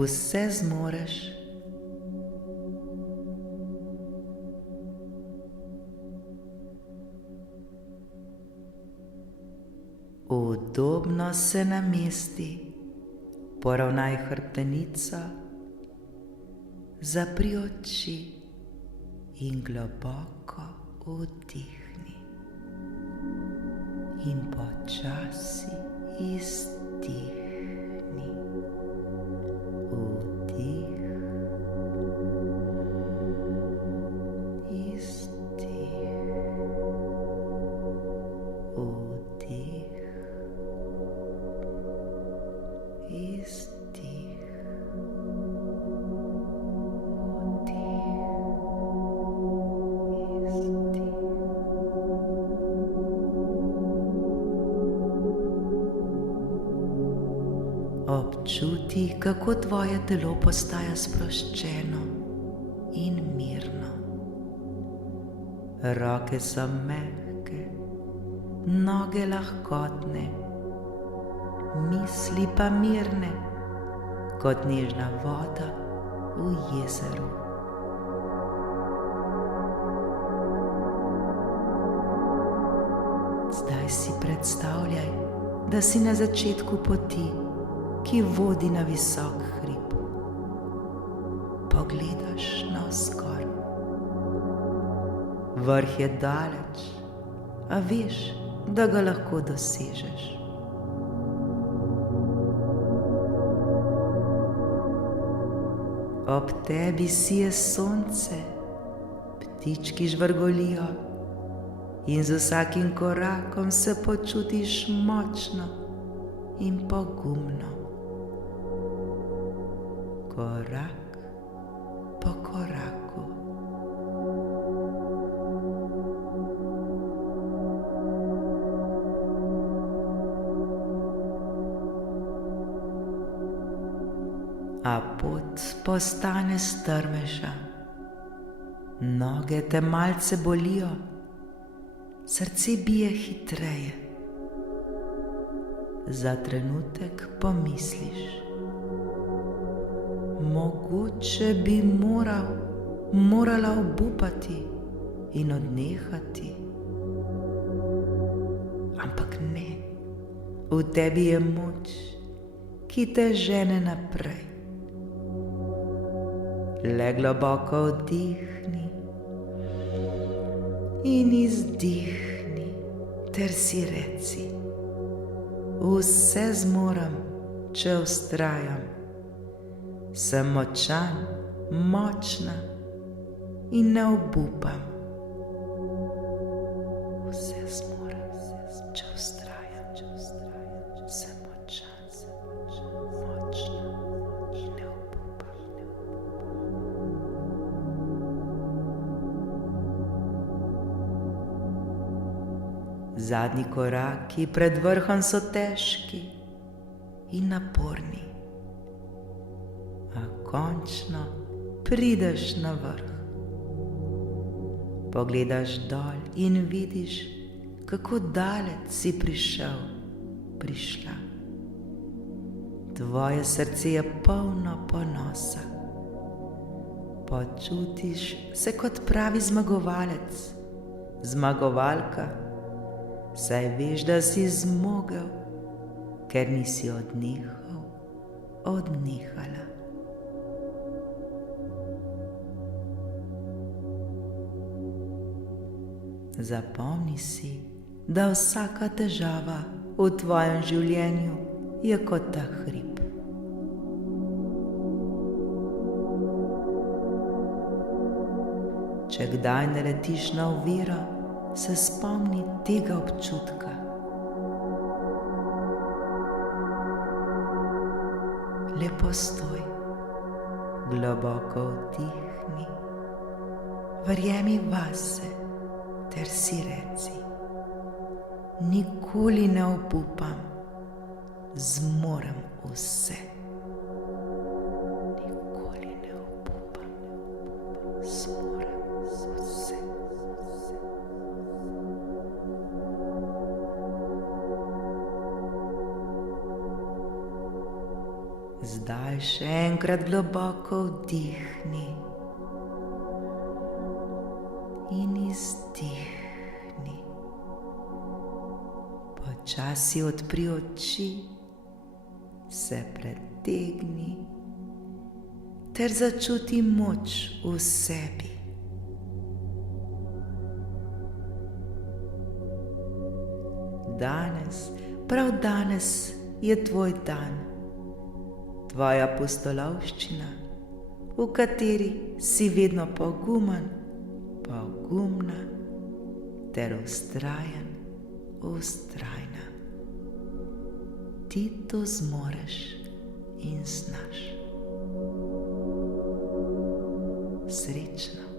Vse zmoreš. Udobno se namesti, poravnaj hrbtenico, zapri oči in globoko vdihni. In počasi izdihni. Vdih, izdih, vdih, izdih, občuti, kako tvoje telo postaja sproščeno in mirno. Roke so mehke, noge lahkotne, misli pa mirne, kot nežna voda v jezeru. Zdaj si predstavljaj, da si na začetku poti, ki vodi na visok hrib. Pogledaš navzgor. Vrh je daleč, a veš, da ga lahko dosežeš. Ob tebi sije sonce, ptički žvrgolijo in z vsakim korakom se počutiš močno in pogumno. Korak po koraku. A pot postane strmejša, noge te malce bolijo, srce bije hitreje. Za trenutek pomisliš: mogoče bi morala obupati in odnehati. Ampak ne, v tebi je moč, ki te žene naprej. Le globoko vdihni in izdihni ter si reci: vse zmorem, če vztrajam. Sem močan, močna in ne obupam. Vse zmorem, če vztrajam. Sem močan, močna in ne obupam. Zadnji koraki pred vrhom so težki in naporni. A končno prideš na vrh. Pogledaš dol in vidiš, kako daleč si prišla. Tvoje srce je polno ponosa. Počutiš se kot pravi zmagovalec, zmagovalka, saj veš, da si zmogel, ker nisi odnehala. Zapomni si, da vsaka težava v tvojem življenju je kot ta hrib. Če kdaj naletiš na oviro, se spomni tega občutka. Lepo stoj, globoko vdihni, verjemi vase ter si reci: nikoli ne obupam, zmorem vse. Nikoli ne obupam, zmorem vse. Zdaj še enkrat globoko vdihni in izdihni. Počasi odpri oči, se pretegni ter začuti moč v sebi. Danes, prav danes je tvoj dan, tvoja pustolovščina, v kateri si vedno pogumen, pogumna ter vztrajen, vztrajna. Ti to zmoreš in znaš. Srečno.